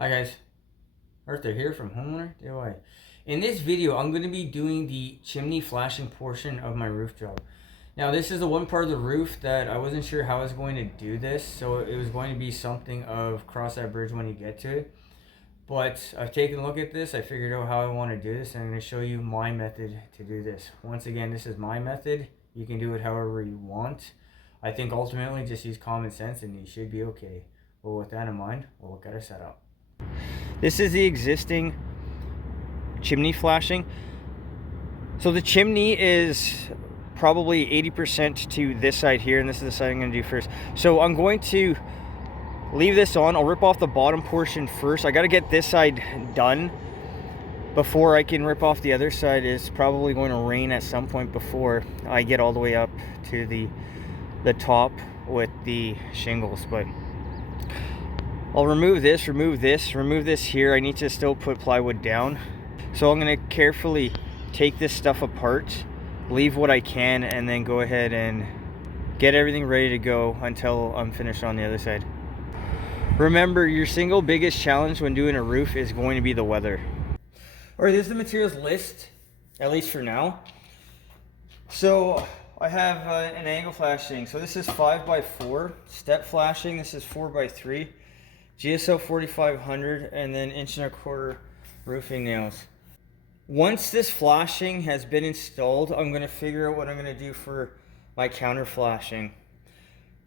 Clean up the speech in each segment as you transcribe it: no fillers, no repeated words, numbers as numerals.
Hi guys, Arthur here from Homeowner DIY. In this video, I'm going to be doing the chimney flashing portion of my roof job. Now this is the one part of the roof that I wasn't sure how I was going to do this, so it was going to be something of cross that bridge when you get to it. But I've taken a look at this, I figured out how I want to do this, and I'm going to show you my method to do this. Once again, this is my method. You can do it however you want. I think ultimately just use common sense and you should be okay. Well, with that in mind, we'll look at our setup. This is the existing chimney flashing. So the chimney is probably 80% to this side here, and this is the side I'm going to do first. So I'm going to leave this on. I'll rip off the bottom portion first. I got to get this side done before I can rip off the other side. It's probably going to rain at some point before I get all the way up to the top with the shingles, but I'll remove this here. I need to still put plywood down. So I'm going to carefully take this stuff apart, leave what I can, and then go ahead and get everything ready to go until I'm finished on the other side. Remember, your single biggest challenge when doing a roof is going to be the weather. Alright, this is the materials list, at least for now. So I have an angle flashing. So this is 5x4 step flashing. This is 4x3. Geocel 4500, and then 1.25" roofing nails. Once this flashing has been installed, I'm going to figure out what I'm going to do for my counter flashing.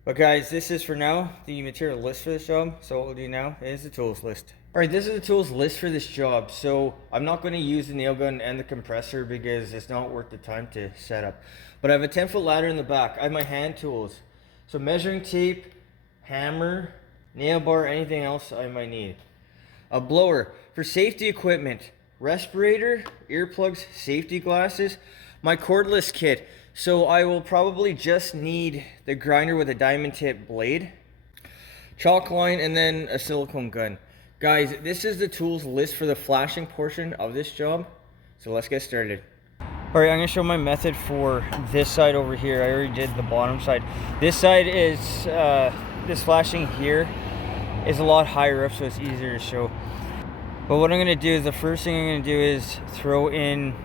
But guys, this is for now the material list for this job. So what we'll do now is the tools list. Alright, this is the tools list for this job. So I'm not going to use the nail gun and the compressor because it's not worth the time to set up. But I have a 10-foot ladder in the back. I have my hand tools. So measuring tape, hammer, nail bar, anything else I might need. A blower for safety equipment, respirator, earplugs, safety glasses, my cordless kit. So I will probably just need the grinder with a diamond tip blade, chalk line, and then a silicone gun. Guys, this is the tools list for the flashing portion of this job. So let's get started. Alright, I'm going to show my method for this side over here. I already did the bottom side. This side is, this flashing here is a lot higher up, so it's easier to show. But what I'm going to do is, the first thing I'm going to do is throw in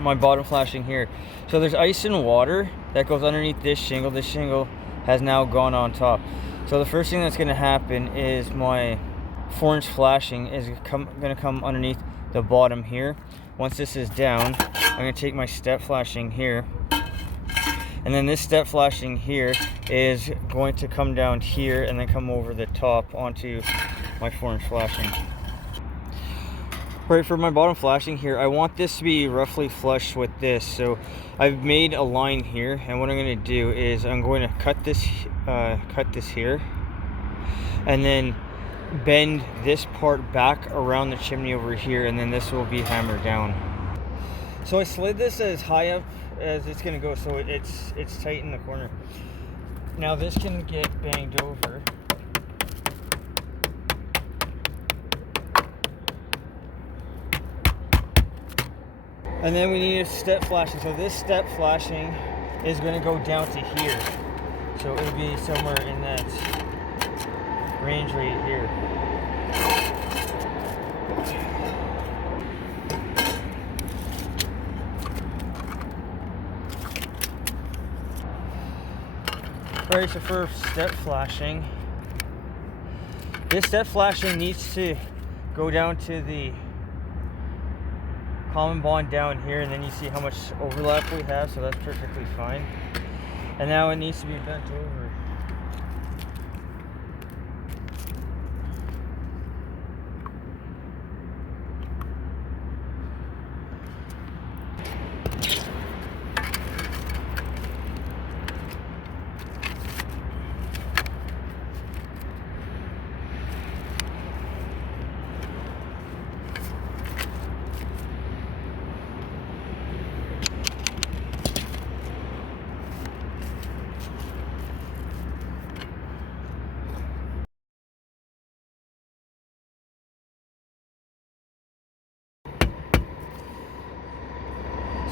my bottom flashing here. So there's ice and water that goes underneath this shingle. This shingle has now gone on top. So the first thing that's going to happen is my 4-inch flashing is going to come underneath the bottom here. Once this is down, I'm going to take my step flashing here, and then this step flashing here is going to come down here and then come over the top onto my 4-inch flashing. Right, for my bottom flashing here, I want this to be roughly flush with this. So I've made a line here, and what I'm going to do is I'm going to cut this here, and then bend this part back around the chimney over here, and then this will be hammered down. So I slid this as high up as it's going to go, so it's tight in the corner. Now this can get banged over. And then we need a step flashing. So this step flashing is going to go down to here. So it'll be somewhere in that range right here. Alright, so for step flashing, this step flashing needs to go down to the common bond down here, and then you see how much overlap we have, so that's perfectly fine. And now it needs to be bent over.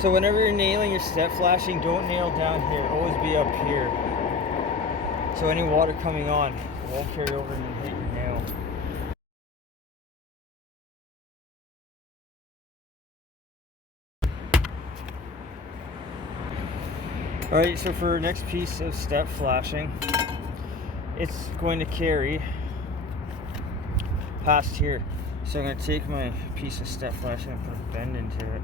So whenever you're nailing your step flashing, don't nail down here, always be up here. So any water coming on won't carry over and hit your nail. Alright, so for our next piece of step flashing, it's going to carry past here. So I'm going to take my piece of step flashing and put a bend into it.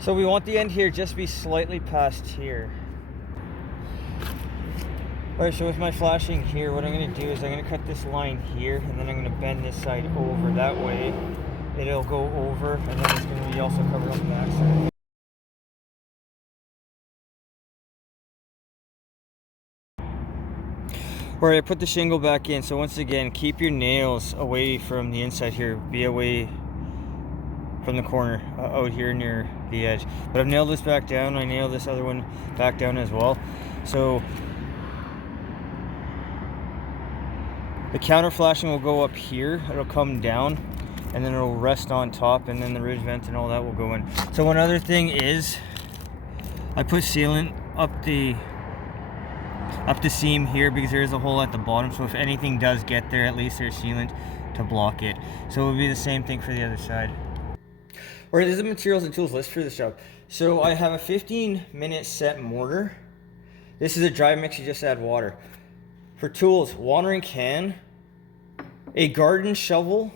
So we want the end here just be slightly past here. Alright, so with my flashing here, what I'm going to do is I'm going to cut this line here, and then I'm going to bend this side over. That way it'll go over, and then it's going to be also covered on the back side. Alright, I put the shingle back in. So once again, keep your nails away from the inside here. Be away from the corner out here near the edge. But I've nailed this back down. I nailed this other one back down as well. So the counter flashing will go up here. It'll come down and then it'll rest on top, and then the ridge vent and all that will go in. So one other thing is I put sealant up the seam here because there is a hole at the bottom. So if anything does get there, at least there's sealant to block it. So it would be the same thing for the other side. Alright, this is the materials and tools list for this job. So I have a 15-minute set mortar. This is a dry mix, you just add water. For tools, watering can, a garden shovel,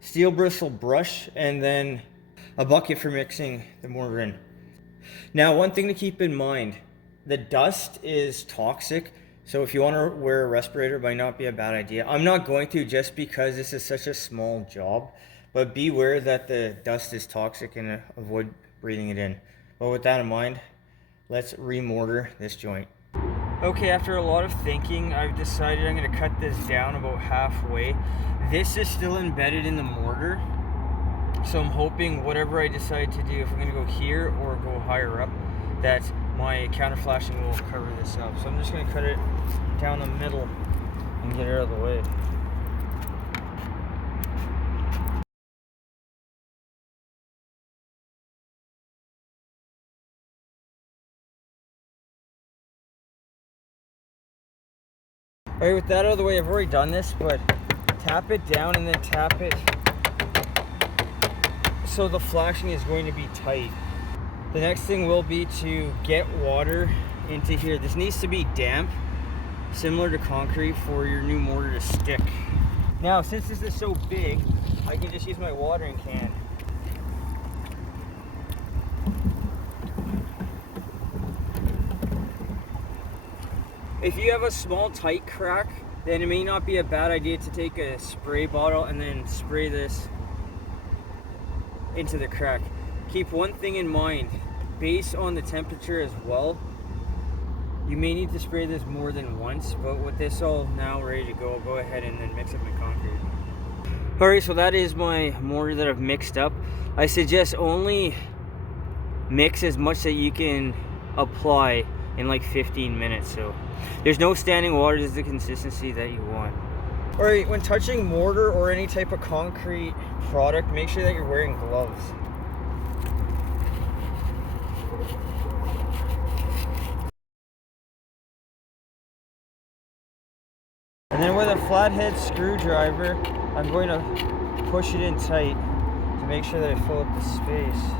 steel bristle brush, and then a bucket for mixing the mortar in. Now, one thing to keep in mind, the dust is toxic. So if you want to wear a respirator, it might not be a bad idea. I'm not going to, just because this is such a small job. But beware that the dust is toxic and avoid breathing it in. But with that in mind, let's remortar this joint. Okay, after a lot of thinking, I've decided I'm going to cut this down about halfway. This is still embedded in the mortar. So I'm hoping whatever I decide to do, if I'm going to go here or go higher up, that my counter flashing will cover this up. So I'm just going to cut it down the middle and get it out of the way. Alright, with that out of the way, I've already done this, but tap it down and then tap it so the flashing is going to be tight. The next thing will be to get water into here. This needs to be damp, similar to concrete, for your new mortar to stick. Now, since this is so big, I can just use my watering can. If you have a small tight crack, then it may not be a bad idea to take a spray bottle and then spray this into the crack. Keep one thing in mind, based on the temperature as well, you may need to spray this more than once, but with this all now ready to go, I'll go ahead and then mix up my concrete. Alright, so that is my mortar that I've mixed up. I suggest only mix as much that you can apply in like 15 minutes. So there's no standing water, this is the consistency that you want. Alright, when touching mortar or any type of concrete product, make sure that you're wearing gloves. And then with a flathead screwdriver, I'm going to push it in tight to make sure that I fill up the space.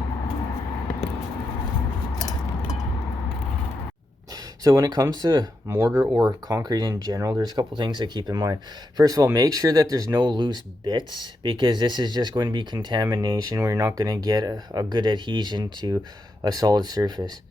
So when it comes to mortar or concrete in general, there's a couple things to keep in mind. First of all, make sure that there's no loose bits, because this is just going to be contamination where you're not going to get a good adhesion to a solid surface.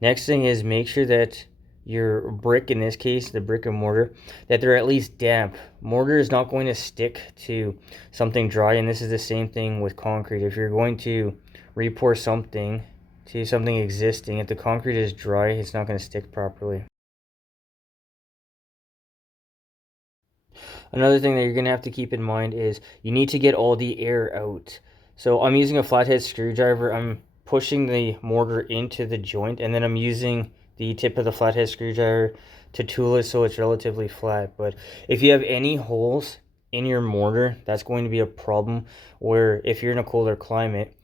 Next thing is make sure that your brick, in this case the brick and mortar, that they're at least damp. Mortar is not going to stick to something dry, and this is the same thing with concrete. If you're going to re-pour something to something existing, if the concrete is dry, it's not going to stick properly. Another thing that you're going to have to keep in mind is you need to get all the air out. So I'm using a flathead screwdriver. I'm pushing the mortar into the joint, and then I'm using the tip of the flathead screwdriver to tool it so it's relatively flat. But if you have any holes in your mortar, that's going to be a problem where if you're in a colder climate,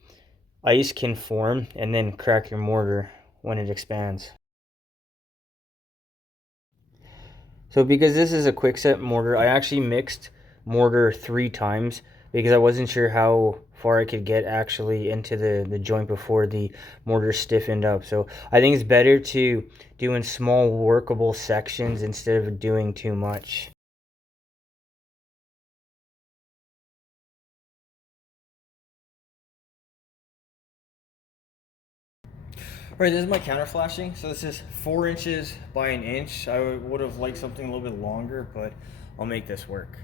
ice can form and then crack your mortar when it expands. So because this is a quickset mortar, I actually mixed mortar 3 times because I wasn't sure how far I could get actually into the joint before the mortar stiffened up. So I think it's better to do in small workable sections instead of doing too much. Alright, this is my counter flashing. So this is 4 inches by 1 inch. I would have liked something a little bit longer, but I'll make this work.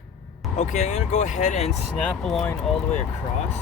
Okay, I'm gonna go ahead and snap a line all the way across.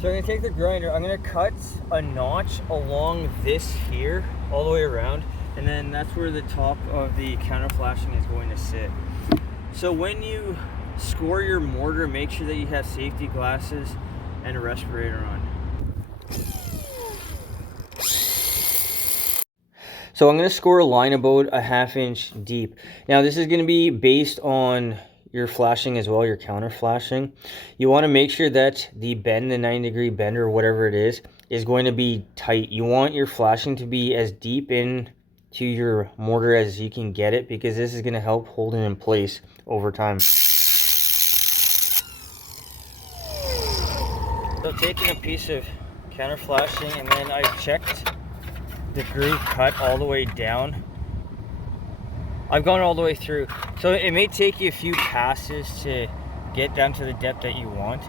So I'm gonna take the grinder, I'm gonna cut a notch along this here, all the way around, and then that's where the top of the counter flashing is going to sit. So when you score your mortar, make sure that you have safety glasses and a respirator on. So I'm gonna score a line about a 1/2 inch deep. Now this is gonna be based on your flashing as well, your counter flashing. You want to make sure that the bend, the 90-degree bend or whatever it is going to be tight. You want your flashing to be as deep in to your mortar as you can get it, because this is going to help hold it in place over time. So taking a piece of counter flashing, and then I checked the groove cut all the way down. I've gone all the way through. So it may take you a few passes to get down to the depth that you want.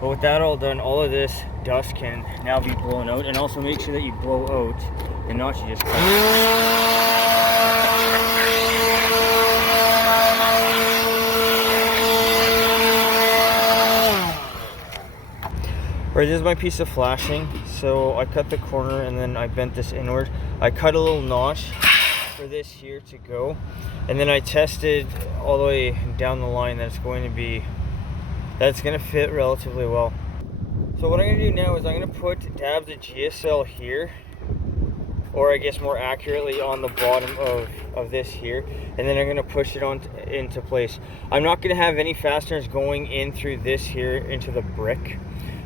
But with that all done, all of this dust can now be blown out. And also make sure that you blow out the notch you just cut. Right, this is my piece of flashing. So I cut the corner and then I bent this inward. I cut a little notch for this here to go, and then I tested all the way down the line that it's going to fit relatively well. So what I'm going to do now is I'm going to put dabs of Geocel here, or I guess more accurately on the bottom of this here, and then I'm going to push it on into place. I'm not going to have any fasteners going in through this here into the brick,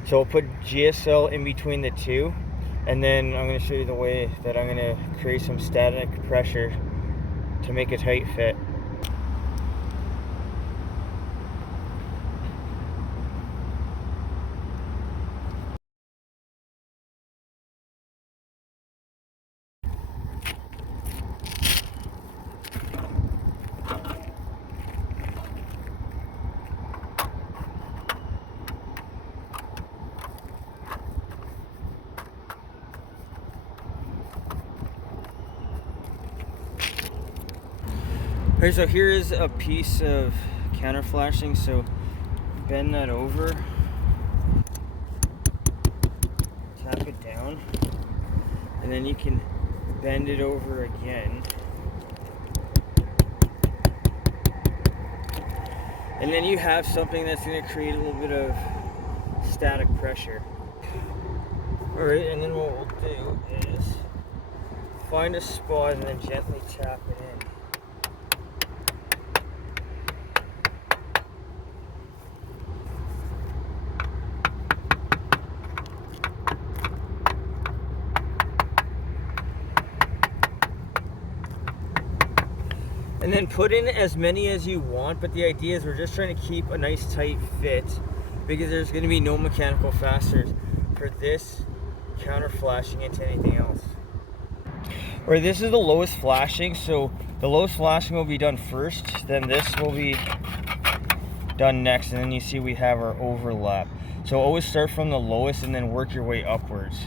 so I'll put Geocel in between the two. And then I'm going to show you the way that I'm going to create some static pressure to make a tight fit. Okay, so here is a piece of counter flashing, so bend that over, tap it down, and then you can bend it over again. And then you have something that's going to create a little bit of static pressure. Alright, and then what we'll do is find a spot and then gently tap it in. And then put in as many as you want, but the idea is we're just trying to keep a nice tight fit, because there's going to be no mechanical fasteners for this counter flashing into anything else. Alright, this is the lowest flashing, so the lowest flashing will be done first, then this will be done next, and then you see we have our overlap. So always start from the lowest and then work your way upwards.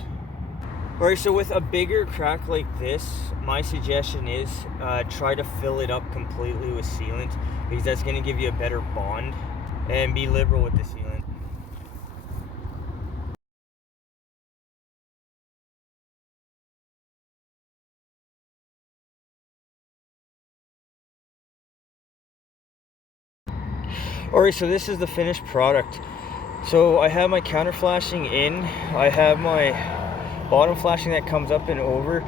Alright, so with a bigger crack like this, my suggestion is try to fill it up completely with sealant, because that's going to give you a better bond, and be liberal with the sealant. Alright, so this is the finished product. So I have my counter flashing in. I have my bottom flashing that comes up and over.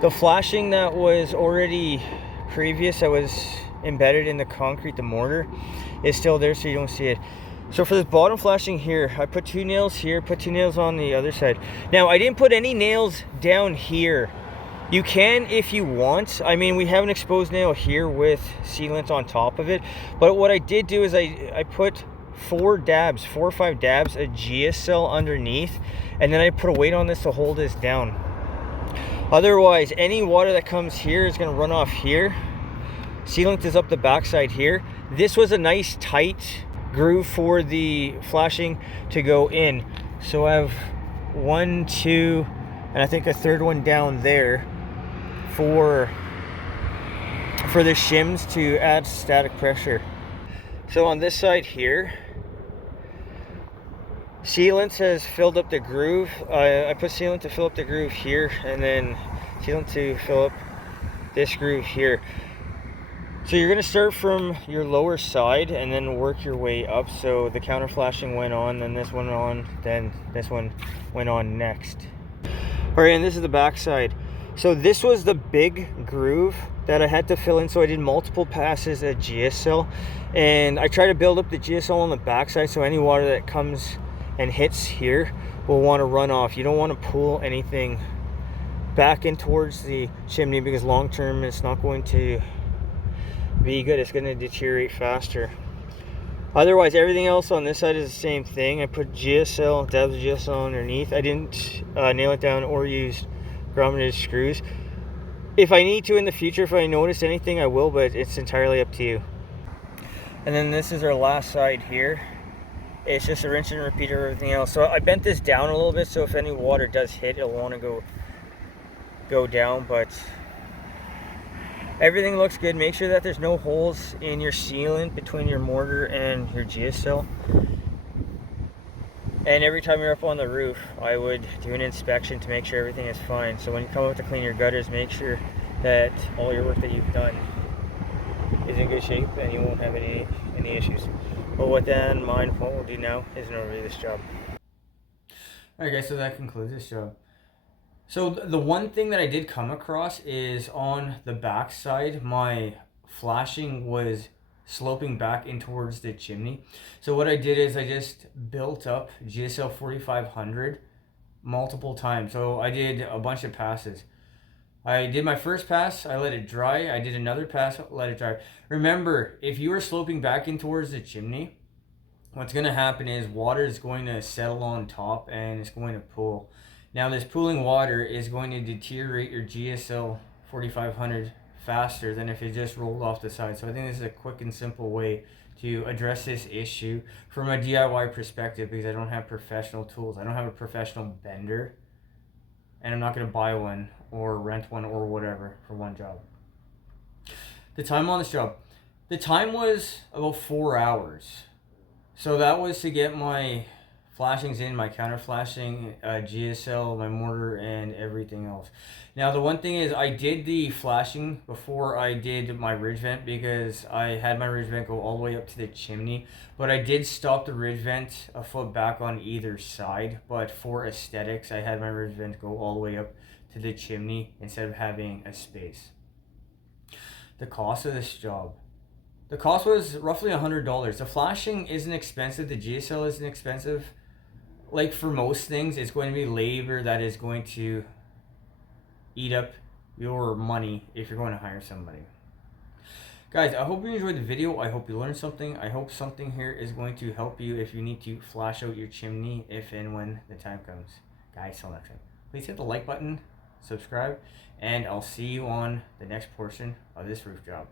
The flashing that was already previous, that was embedded in the concrete, the mortar, is still there, so you don't see it. So for this bottom flashing here, I put 2 nails here, put 2 nails on the other side. Now, I didn't put any nails down here. You can if you want. I mean, we have an exposed nail here with sealant on top of it. But what I did do is I put 4 or 5 dabs of Geocel underneath. And then I put a weight on this to hold this down. Otherwise, any water that comes here is going to run off here. Sealant is up the backside here. This was a nice tight groove for the flashing to go in. So I have 1, 2, and I think a third one down there for the shims to add static pressure. So on this side here, sealant has filled up the groove. I put sealant to fill up the groove here, and then sealant to fill up this groove here. So you're going to start from your lower side and then work your way up. So the counter flashing went on, then this one on, then this one went on next. All right, and this is the back side. So this was the big groove that I had to fill in. So I did multiple passes at Geocel, and I try to build up the Geocel on the back side, so any water that comes and hits here will want to run off. You don't want to pull anything back in towards the chimney, because long term it's not going to be good. It's going to deteriorate faster. Otherwise, everything else on this side is the same thing. I put Geocel, dabs of Geocel underneath. I didn't nail it down or use grommeted screws. If I need to in the future, if I notice anything, I will, but it's entirely up to you. And then this is our last side here. It's just a rinse and repeat of everything else. So I bent this down a little bit, so if any water does hit, it'll want to go down, but everything looks good. Make sure that there's no holes in your sealant between your mortar and your Geocel. And every time you're up on the roof, I would do an inspection to make sure everything is fine. So when you come up to clean your gutters, make sure that all your work that you've done is in good shape and you won't have any issues. But with that in mind, what we'll do now is an overview of this job. Alright guys, so that concludes this job. So the one thing that I did come across is on the back side, my flashing was sloping back in towards the chimney. So what I did is I just built up Geocel 4500 multiple times. So I did a bunch of passes. I did my first pass, I let it dry. I did another pass, let it dry. Remember, if you are sloping back in towards the chimney, what's going to happen is water is going to settle on top and it's going to pool. Now this pooling water is going to deteriorate your Geocel 4500 faster than if it just rolled off the side. So I think this is a quick and simple way to address this issue from a DIY perspective, because I don't have professional tools. I don't have a professional bender, and I'm not going to buy one or rent one or whatever for one job. The time on this job, the time was about 4 hours. So that was to get my flashings in, my counter flashing, Geocel, my mortar, and everything else. Now the one thing is, I did the flashing before I did my ridge vent, because I had my ridge vent go all the way up to the chimney, but I did stop the ridge vent a foot back on either side. But for aesthetics, I had my ridge vent go all the way up to the chimney instead of having a space. The cost of this job. The cost was roughly $100. The flashing isn't expensive. The Geocel isn't expensive. Like for most things, it's going to be labor that is going to eat up your money if you're going to hire somebody. Guys, I hope you enjoyed the video. I hope you learned something. I hope something here is going to help you if you need to flash out your chimney if and when the time comes. Guys, till next time. Please hit the like button, subscribe, and I'll see you on the next portion of this roof job.